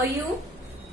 how you?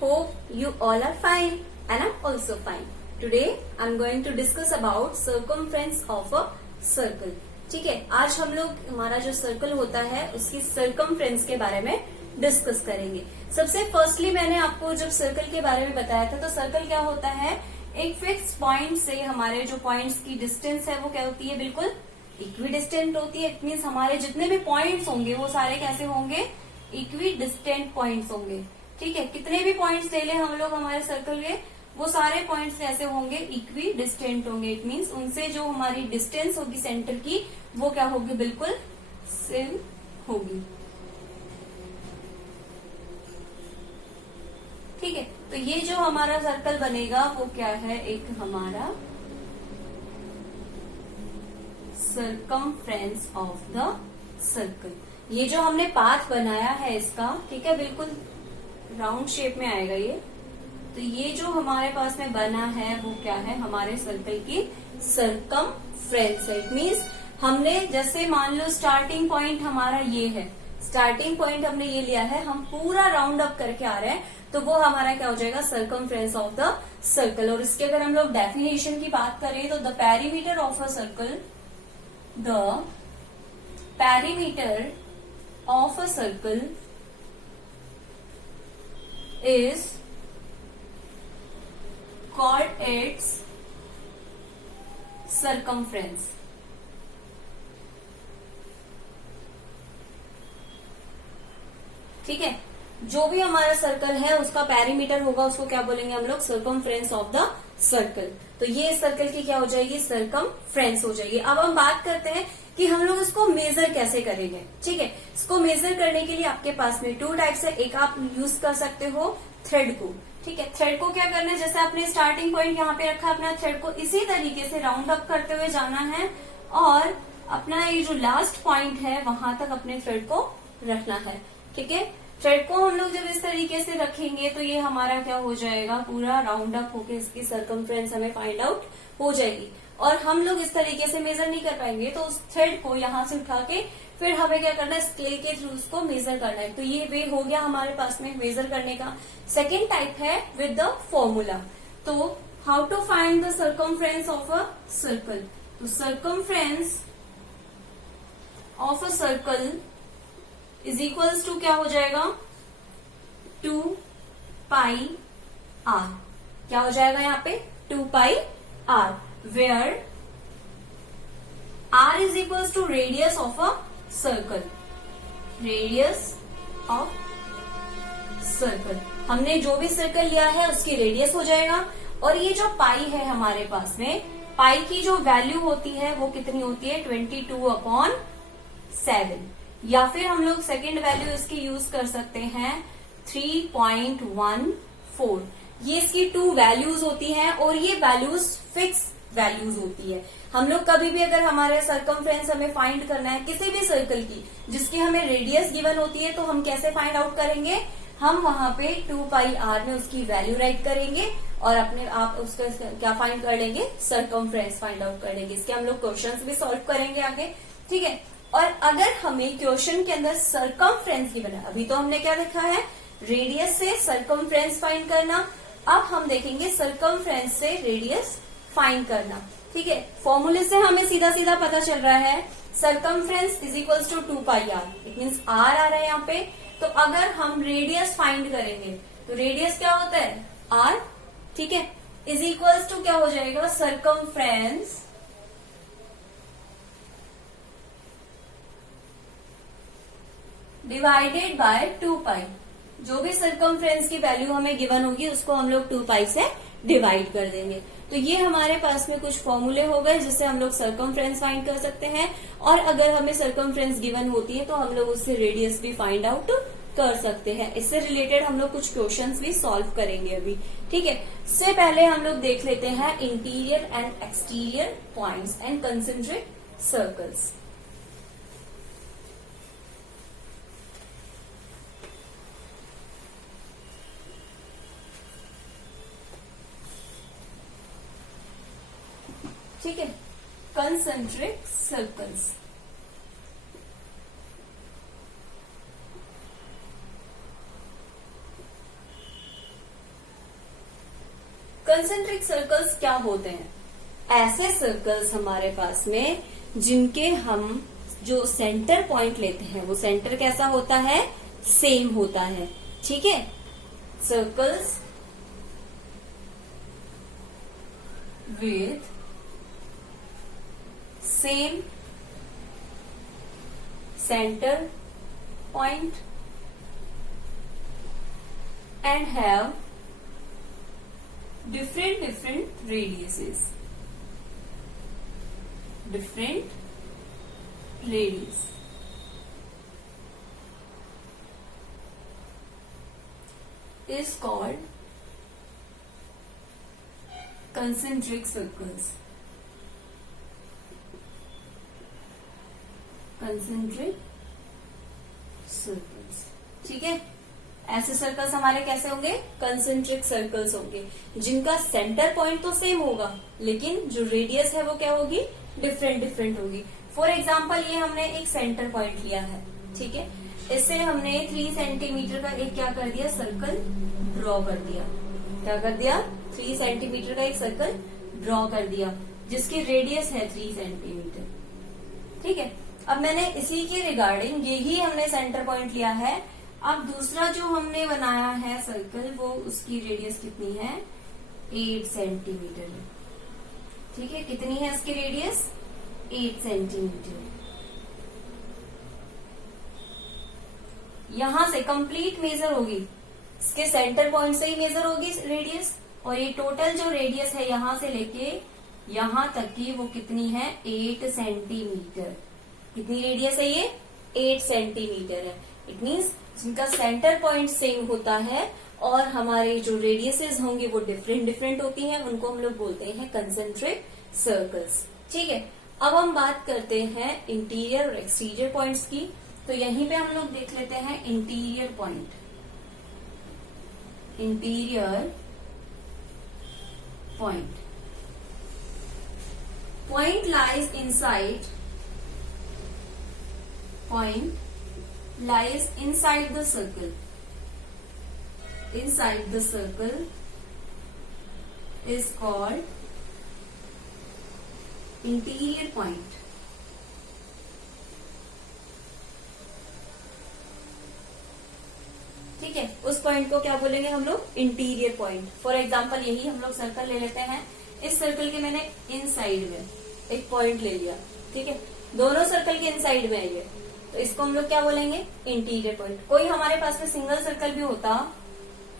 Hope you all are fine and I'm also fine. Today I'm going to discuss about circumference of a circle. ठीक है, आज हम लोग हमारा जो सर्कल होता है उसकी सर्कमफ्रेंस के बारे में डिस्कस करेंगे. सबसे फर्स्टली मैंने आपको जब सर्कल के बारे में बताया था तो सर्कल क्या होता है, एक फिक्स पॉइंट से हमारे जो पॉइंट्स की डिस्टेंस है वो क्या होती है, बिल्कुल इक्वी डिस्टेंट होती है. इट मीन्स हमारे जितने भी पॉइंट्स होंगे वो सारे कैसे होंगे, इक्वी डिस्टेंट पॉइंट्स होंगे. ठीक है, कितने भी पॉइंट्स ले ले हम लोग हमारे सर्कल के, वो सारे पॉइंट्स ऐसे होंगे, इक्वी डिस्टेंट होंगे. इट मीन्स उनसे जो हमारी डिस्टेंस होगी सेंटर की वो क्या होगी, बिल्कुल सेम होगी. ठीक है, तो ये जो हमारा सर्कल बनेगा वो क्या है, एक हमारा सर्कमफ्रेंस ऑफ द सर्कल. ये जो हमने पाथ बनाया है इसका, ठीक है, बिल्कुल राउंड शेप में आएगा ये. तो ये जो हमारे पास में बना है वो क्या है, हमारे सर्कल की सर्कमफ्रेंस है. इट मीन्स हमने जैसे मान लो स्टार्टिंग पॉइंट हमारा ये है, स्टार्टिंग पॉइंट हमने ये लिया है, हम पूरा राउंड अप करके आ रहे हैं तो वो हमारा क्या हो जाएगा, सर्कमफ्रेंस ऑफ द सर्कल. और इसके अगर हम लोग डेफिनेशन की बात करें तो the perimeter of a circle, the perimeter of a circle is called its circumference. ठीक है, जो भी हमारा सर्कल है उसका पेरीमीटर होगा उसको क्या बोलेंगे हम लोग, सर्कमफ्रेंस ऑफ द सर्कल. तो ये सर्कल की क्या हो जाएगी, सर्कमफ्रेंस हो जाएगी. अब हम बात करते हैं कि हम लोग इसको मेजर कैसे करेंगे. ठीक है, इसको मेजर करने के लिए आपके पास में टू टाइप्स है. एक आप यूज कर सकते हो थ्रेड को. ठीक है, थ्रेड को क्या करना है, जैसे आपने स्टार्टिंग पॉइंट यहाँ पे रखा, अपना थ्रेड को इसी तरीके से राउंड अप करते हुए जाना है और अपना ये जो लास्ट पॉइंट है वहां तक अपने थ्रेड को रखना है. ठीक है, थ्रेड को हम लोग जब इस तरीके से रखेंगे तो ये हमारा क्या हो जाएगा, पूरा राउंड अप होके इसकी सर्कमफ्रेंस हमें फाइंड आउट हो जाएगी. और हम लोग इस तरीके से मेजर नहीं कर पाएंगे तो उस थ्रेड को यहाँ से उठा के फिर हमें क्या करना है, स्केल के थ्रू उसको मेजर करना है. तो ये वे हो गया हमारे पास में मेजर करने का. सेकेंड टाइप है विद द फॉर्मूला. तो how to find the circumference of a circle. तो circumference of a circle is equals to क्या हो जाएगा, 2 पाई आर. क्या हो जाएगा यहाँ पे, 2 pi are, where r is equals to radius of a circle. Radius of circle, हमने जो भी सर्कल लिया है उसकी रेडियस हो जाएगा. और ये जो पाई है हमारे पास में, पाई की जो वैल्यू होती है वो कितनी होती है, 22/7. या फिर हम लोग सेकेंड वैल्यू इसकी यूज कर सकते हैं 3.14. ये इसकी 2 वैल्यूज होती हैं और ये वैल्यूज फिक्स वैल्यूज होती है. हम लोग कभी भी अगर हमारे सर्कमफ्रेंस हमें फाइंड करना है किसी भी सर्कल की जिसकी हमें रेडियस गिवन होती है तो हम कैसे फाइंड आउट करेंगे, हम वहां पे 2 पाई आर में उसकी वैल्यू राइट करेंगे और अपने आप उसका क्या फाइंड कर लेंगे, सर्कमफ्रेंस फाइंड आउट कर लेंगे. इसके हम लोग क्वेश्चंस भी सॉल्व करेंगे आगे. ठीक है, और अगर हमें क्वेश्चन के अंदर सर्कमफ्रेंस गिवन है, अभी तो हमने क्या देखा है, रेडियस से सर्कमफ्रेंस फाइंड करना. अब हम देखेंगे सर्कमफ्रेंस से रेडियस फाइंड करना. ठीक है, फॉर्मूले से हमें सीधा सीधा पता चल रहा है circumference is equals to 2 pi r. It means r आ रहा है यहाँ पे. तो अगर हम रेडियस फाइंड करेंगे तो रेडियस क्या होता है, आर. ठीक है, इज इक्वल्स टू क्या हो जाएगा, सर्कमफ्रेंस डिवाइडेड बाय 2 पाई. जो भी सर्कमफ्रेंस की वैल्यू हमें गिवन होगी उसको हम लोग 2 पाई से डिवाइड कर देंगे. तो ये हमारे पास में कुछ फॉर्मूले हो गए जिससे हम लोग सर्कमफ्रेंस फाइंड कर सकते हैं. और अगर हमें सर्कमफ्रेंस गिवन होती है तो हम लोग उससे रेडियस भी फाइंड आउट कर सकते हैं. इससे रिलेटेड हम लोग कुछ क्वेश्चंस भी सॉल्व करेंगे अभी. ठीक है, इससे पहले हम लोग देख लेते हैं interior and exterior points and concentric circles. ठीक है, concentric circles. कंसेंट्रिक सर्कल्स क्या होते हैं? ऐसे सर्कल्स हमारे पास में जिनके हम जो सेंटर पॉइंट लेते हैं वो सेंटर कैसा होता है? सेम होता है। ठीक है, circles with same centre point and have different radiuses. Different radius. Is called concentric circles. Concentric circles. ठीक है, ऐसे सर्कल्स हमारे कैसे होंगे? कंसेंट्रिक सर्कल्स होंगे, जिनका सेंटर पॉइंट तो सेम होगा लेकिन जो रेडियस है वो क्या होगी? डिफरेंट होगी। फॉर एग्जाम्पल ये हमने एक सेंटर पॉइंट लिया है, ठीक है, इससे हमने 3 सेंटीमीटर का एक क्या कर दिया? सर्कल ड्रॉ कर दिया। क्या कर दिया? 3 सेंटीमीटर का एक सर्कल ड्रॉ कर दिया जिसकी रेडियस है 3 सेंटीमीटर। ठीक है, अब मैंने इसी के रिगार्डिंग यही हमने सेंटर पॉइंट लिया है। अब दूसरा जो हमने बनाया है सर्कल वो उसकी रेडियस कितनी है? 8 सेंटीमीटर है। ठीक है, कितनी है इसकी रेडियस? 8 सेंटीमीटर। यहां से कंप्लीट मेजर होगी, इसके सेंटर पॉइंट से ही मेजर होगी रेडियस, और ये टोटल जो रेडियस है यहां से लेके यहां तक की वो कितनी है? 8 सेंटीमीटर। कितनी रेडियस है ये? 8 सेंटीमीटर है। इट मीन्स जिनका सेंटर पॉइंट सेम होता है और हमारे जो रेडियसेस होंगी वो डिफरेंट होती हैं, उनको हम लोग बोलते हैं कंसेंट्रिक सर्कल्स। ठीक है, अब हम बात करते हैं इंटीरियर और एक्सटीरियर पॉइंट्स की। तो यहीं पे हम लोग देख लेते हैं interior point. Interior point, point lies inside, point lies inside the circle. Inside the circle is called interior point. ठीक है, उस पॉइंट को क्या बोलेंगे हम लोग? Interior point. फॉर एग्जाम्पल यही हम लोग सर्कल ले लेते हैं। इस सर्कल के मैंने इनसाइड में एक पॉइंट ले लिया। ठीक है, दोनों सर्कल के इनसाइड में है ये, तो इसको हम लोग क्या बोलेंगे? Interior point. कोई हमारे पास में सिंगल सर्कल भी होता,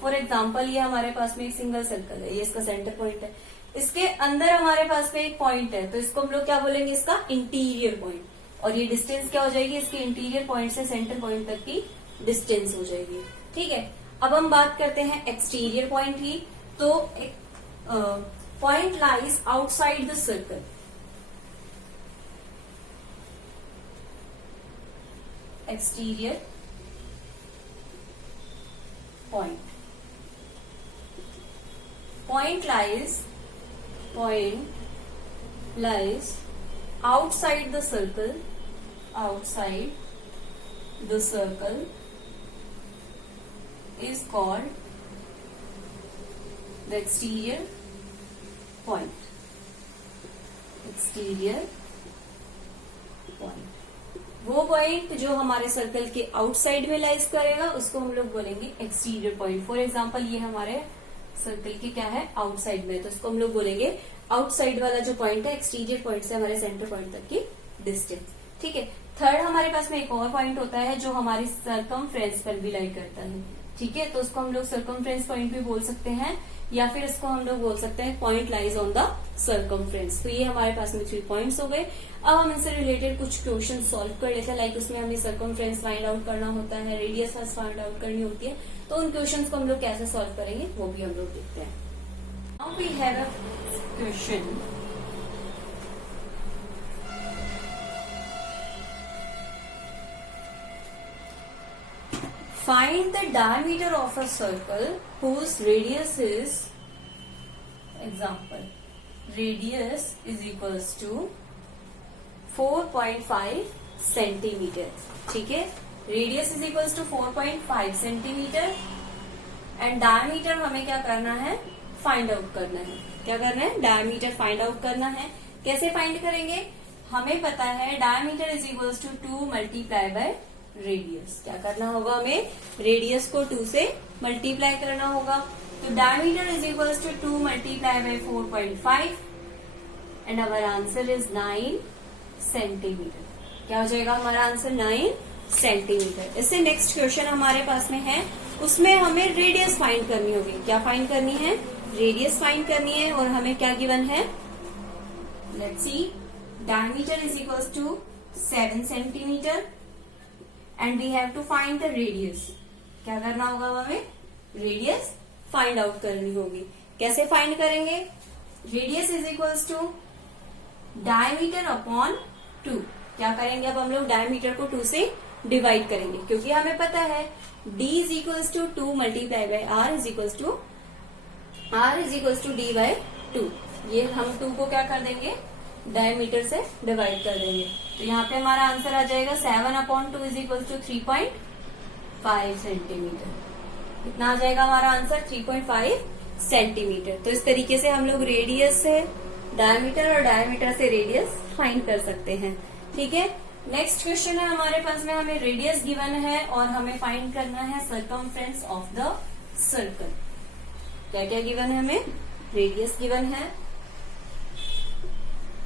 फॉर एग्जाम्पल ये हमारे पास में एक सिंगल सर्कल है, ये इसका सेंटर पॉइंट है, इसके अंदर हमारे पास में एक पॉइंट है, तो इसको हम लोग क्या बोलेंगे? इसका इंटीरियर पॉइंट। और ये डिस्टेंस क्या हो जाएगी? इसके इंटीरियर पॉइंट से सेंटर पॉइंट तक की डिस्टेंस हो जाएगी। ठीक है, अब हम बात करते हैं एक्सटीरियर पॉइंट की। तो point lies outside the circle. Exterior point, point lies outside the circle, is called the exterior point. Exterior point, वो पॉइंट जो हमारे सर्कल के आउटसाइड में लाइज करेगा उसको हम लोग बोलेंगे एक्सटीरियर पॉइंट। फॉर एग्जाम्पल ये हमारे सर्कल की क्या है? आउटसाइड में, तो इसको हम लोग बोलेंगे आउटसाइड वाला जो पॉइंट है एक्सटीरियर पॉइंट से हमारे सेंटर पॉइंट तक की डिस्टेंस। ठीक है, थर्ड हमारे पास में एक और पॉइंट होता है जो हमारी सर्कमफ्रेंस पर भी लाई करता है। ठीक है, तो उसको हम लोग सर्कमफ्रेंस पॉइंट भी बोल सकते हैं, या फिर इसको हम लोग बोल सकते हैं point lies on the circumference. तो ये हमारे पास में 3 पॉइंट्स हो गए। अब हम इनसे रिलेटेड कुछ क्वेश्चन सॉल्व कर लेते हैं। लाइक उसमें हमें सर्कमफ्रेंस फाइंड आउट करना होता है, रेडियस फाइंड आउट करनी होती है, तो उन क्वेश्चन को हम लोग कैसे सॉल्व करेंगे वो भी हम लोग देखते हैं। Now we have a question. Find the diameter of a circle whose radius is, example, radius is equals to 4.5 centimetre. ठीक है, radius is equals to 4.5 centimetre and diameter हमें क्या करना है? फाइंड आउट करना है। क्या करना है? डायमीटर फाइंड आउट करना है। कैसे फाइंड करेंगे? हमें पता है diameter is equals to 2 multiply by radius. क्या करना होगा? हमें रेडियस को 2 से मल्टीप्लाई करना होगा। तो diameter is equals to 2 multiply by 4.5 and our answer is 9 centimetre. क्या हो जाएगा हमारा आंसर? 9 सेंटीमीटर। इससे नेक्स्ट क्वेश्चन हमारे पास में है, उसमें हमें रेडियस फाइंड करनी होगी। क्या फाइंड करनी है? रेडियस फाइंड करनी है। और हमें क्या गिवन है? Let's see, diameter is equals to 7 centimetre and we have to find the radius. क्या करना होगा? हमें रेडियस फाइंड आउट करनी होगी। कैसे फाइंड करेंगे? Radius is equals to diameter upon 2। क्या करेंगे? अब हम लोग डायमीटर को 2 से डिवाइड करेंगे, क्योंकि हमें पता है d is equals to 2 multiply by r is equals to d by 2। ये हम 2 को क्या कर देंगे? डायमीटर से डिवाइड कर देंगे। तो यहाँ पे हमारा आंसर आ जाएगा 7/2 इज इक्वल्स टू 3.5 सेंटीमीटर। कितना आ जाएगा हमारा आंसर? 3.5 सेंटीमीटर। तो इस तरीके से हम लोग रेडियस से डायमीटर और डायमीटर से रेडियस फाइंड कर सकते हैं। ठीक है, नेक्स्ट क्वेश्चन है हमारे पास में, हमें रेडियस गिवन है और हमें फाइंड करना है सरकमफ्रेंस ऑफ द सर्कल। क्या क्या गिवन है? हमें रेडियस गिवन है।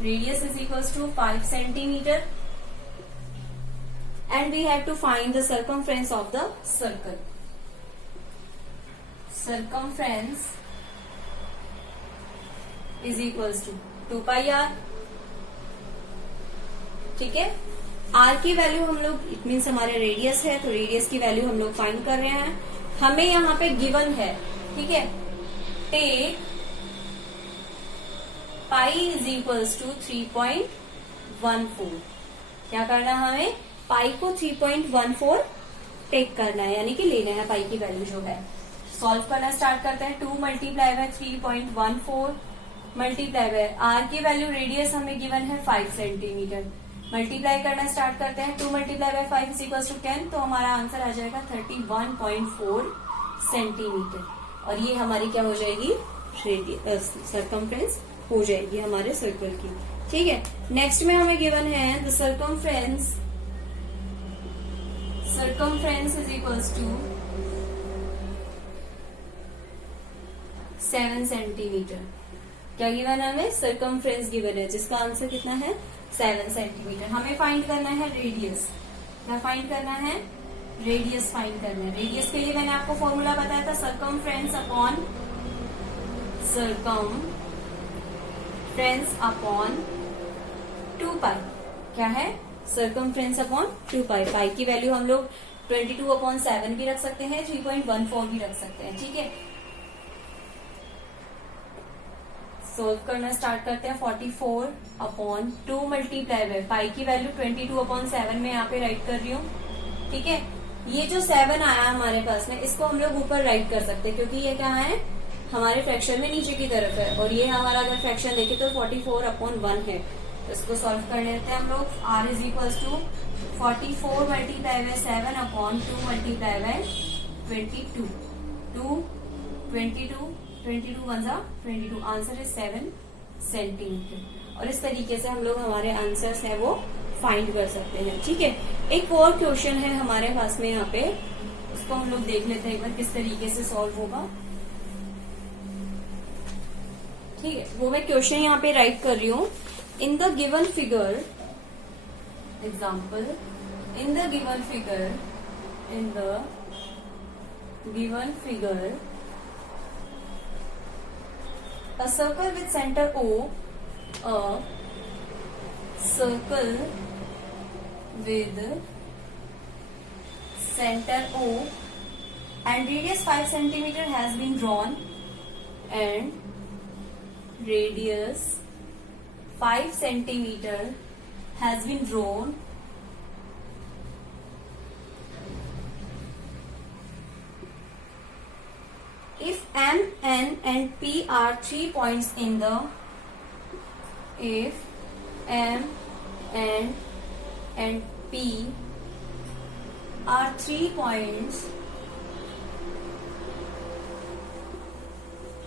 Radius is equals to 5 centimetre and we have to find the circumference of the circle. Circumference is equals to 2πr। ठीक है, r की वैल्यू हम लोग, इट मीन्स हमारे रेडियस है, तो रेडियस की वैल्यू हम लोग फाइंड कर रहे हैं। हमें यहाँ पे गिवन है, ठीक है, take pi is equals to 3.14। क्या करना है? हमें पाई को 3.14 टेक करना है, यानी कि लेना है पाई की वैल्यू जो है। सॉल्व करना स्टार्ट करते हैं। 2 multiply by 3.14 multiply by r की वैल्यू रेडियस हमें गिवन है 5 सेंटीमीटर। मल्टीप्लाई करना स्टार्ट करते हैं। 2 multiply by 5 is equals to 10। तो हमारा आंसर आ जाएगा 31.4 सेंटीमीटर। और ये हमारी क्या हो जाएगी? रेडियस, सरकमफ्रेंस हो जाएगी हमारे सर्कल की। ठीक है, नेक्स्ट में हमें गिवन है the circumference is equals to 7 centimetre. क्या गिवन है? हमें सरकमफ्रेंस गिवन है, जिसका आंसर कितना है? 7 सेंटीमीटर। हमें फाइंड करना है रेडियस। क्या फाइंड करना है? रेडियस फाइंड करना है। रेडियस के लिए मैंने आपको फॉर्मूला बताया था, सरकमफ्रेंस अपॉन 2π। क्या है? Circumference upon 2π। पाई की वैल्यू हम लोग 22/7 भी रख सकते हैं, 3.14 भी रख सकते हैं। ठीक है, सोल्व करना स्टार्ट करते हैं। 44/2 मल्टीप्लाई बाय पाई की वैल्यू 22/7 में यहाँ पे राइट कर रही हूँ। ठीक है, ये जो 7 आया हमारे पास में, इसको हम लोग ऊपर राइट कर सकते हैं, क्योंकि ये क्या है? हमारे फ्रैक्शन में नीचे की तरफ है, और ये हमारा अगर फ्रैक्शन देखे तो 44/1 है। तो इसको सॉल्व कर लेते हैं हम लोग। r is equals to 44 multiply by 7/2 multiply by 22। 22 1 22। Answer is 7 centimetre. और इस तरीके से हम लोग हमारे आंसर्स है वो फाइंड कर सकते हैं। ठीक है, एक और क्वेश्चन है हमारे पास में यहाँ पे, उसको हम लोग देख लेते हैं एक बार किस तरीके से सॉल्व होगा। ठीक है, वो मैं क्वेश्चन यहाँ पे राइट कर रही हूँ। In the given figure, example, in the given figure a circle with center O, a circle with center O and radius 5 centimeter has been drawn, and radius 5 centimeter has been drawn if M, N and P are 3 points in the, if M, N and P are 3 points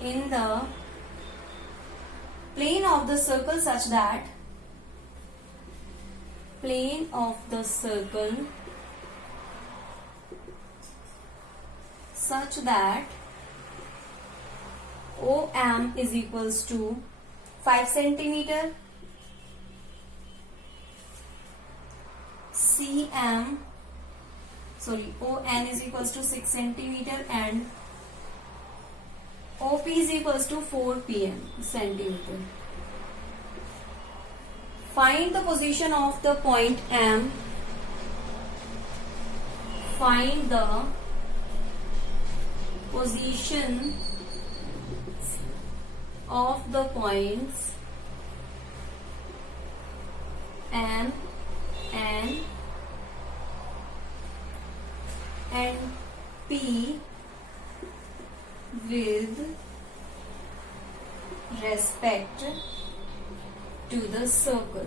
in the plane of the circle such that plane of the circle such that OM is equals to 5 centimeter, ON is equals to 6 centimeter and OP is equals to 4 pm centimeter. Find the position of the point M. Find the position of the points M, N and P with respect to the circle.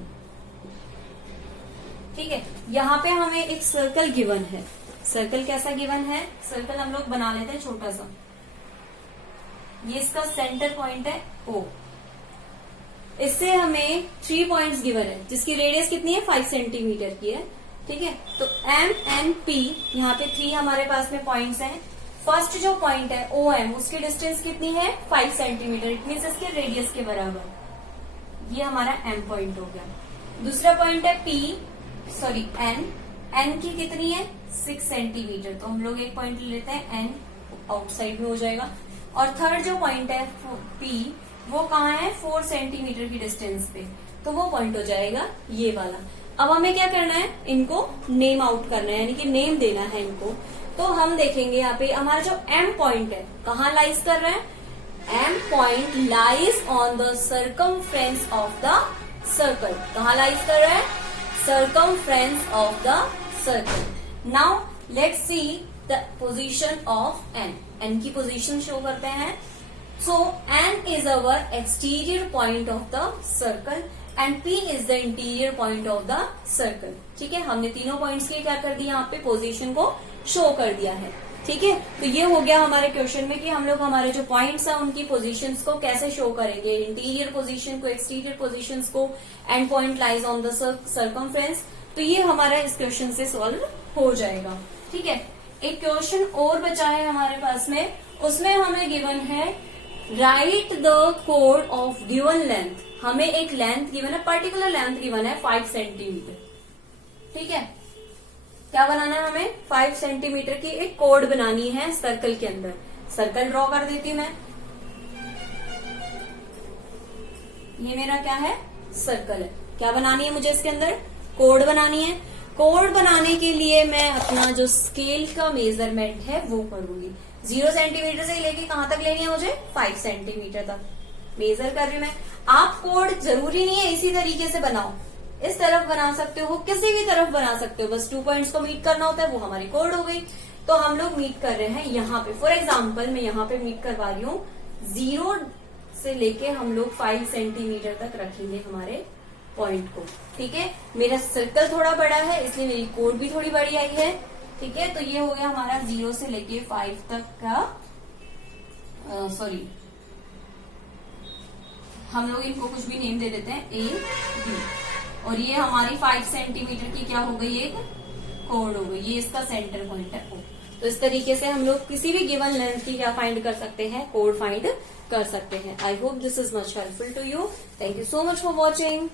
ठीक है, यहाँ पे हमें एक circle given है. Circle कैसा given है? Circle हम लोग बना लेते हैं छोटा सा. ये इसका सेंटर पॉइंट है O. इससे हमें 3 पॉइंट्स गिवन है जिसकी रेडियस कितनी है? 5 सेंटीमीटर की है. ठीक है, तो M N P यहाँ पे 3 हमारे पास में पॉइंट्स हैं. फर्स्ट जो पॉइंट है OM उसकी डिस्टेंस कितनी है? 5 सेंटीमीटर. इट मीन्स इसके रेडियस के बराबर. ये हमारा M पॉइंट हो गया. दूसरा पॉइंट है N. N की कितनी है? 6 सेंटीमीटर. तो हम लोग एक पॉइंट लेते हैं N, आउटसाइड में हो जाएगा. और थर्ड जो पॉइंट है P, वो कहाँ है? 4 सेंटीमीटर की डिस्टेंस पे. तो वो पॉइंट हो जाएगा ये वाला. अब हमें क्या करना है? इनको नेम आउट करना है, यानी कि नेम देना है इनको. तो हम देखेंगे यहाँ पे हमारा जो M पॉइंट है कहाँ लाइज कर रहा है? M point lies on the circumference of the circle. कहाँ लाइज कर रहा है? Circumference of the circle. Now let's see the position of N. N की पोजीशन शो करते हैं. सो N is our exterior point of the circle and P is the interior point of the circle. ठीक है, हमने तीनों points के क्या कर दिया? यहाँ पे पोजीशन को शो कर दिया है. ठीक है, तो ये हो गया हमारे क्वेश्चन में कि हम लोग हमारे जो पॉइंट्स हैं उनकी पोजीशंस को कैसे शो करेंगे. इंटीरियर पोजीशन को, एक्सटीरियर पोजीशंस को, and point lies on the circumference. तो ये हमारा इस क्वेश्चन से सॉल्व हो जाएगा. ठीक है, एक क्वेश्चन और बचा है हमारे पास में. उसमें हमें गिवन है right the code of given length. हमें एक लेंथ गिवन है, पर्टिकुलर लेंथ गिवन है 5 सेंटीमीटर. ठीक है, क्या बनाना है हमें? 5 सेंटीमीटर की एक कोड बनानी है सर्कल के अंदर. सर्कल ड्रॉ कर देती हूं मैं. ये मेरा क्या है? सर्कल है. क्या बनानी है मुझे? इसके अंदर कोड बनानी है. कोड बनाने के लिए मैं अपना जो स्केल का मेजरमेंट है वो करूंगी. 0 सेंटीमीटर से लेके कहां तक लेनी है मुझे? 5 सेंटीमीटर तक मेजर कर रही हूं मैं. आप कोड जरूरी नहीं है इसी तरीके से बनाओ. इस तरफ बना सकते हो, किसी भी तरफ बना सकते हो. बस 2 पॉइंट्स को मीट करना होता है, वो हमारी कोड हो गई. तो हम लोग मीट कर रहे हैं यहाँ पे. फॉर एग्जाम्पल मैं यहाँ पे मीट करवा रही हूँ 0 से लेके हम लोग 5 सेंटीमीटर तक रखेंगे हमारे पॉइंट को. ठीक है, मेरा सर्कल थोड़ा बड़ा है इसलिए मेरी कोड भी थोड़ी बड़ी आई है. ठीक है, तो ये हो गया हमारा 0 से लेके 5 तक का. हम लोग इनको कुछ भी नेम दे देते हैं A, B. और ये हमारी 5 सेंटीमीटर की क्या हो गई? एक कोड हो गई. ये इसका सेंटर पॉइंट है O. तो इस तरीके से हम लोग किसी भी गिवन लेंथ की क्या फाइंड कर सकते हैं? कोड फाइंड कर सकते हैं. I hope this is much helpful to you. Thank you so much for watching.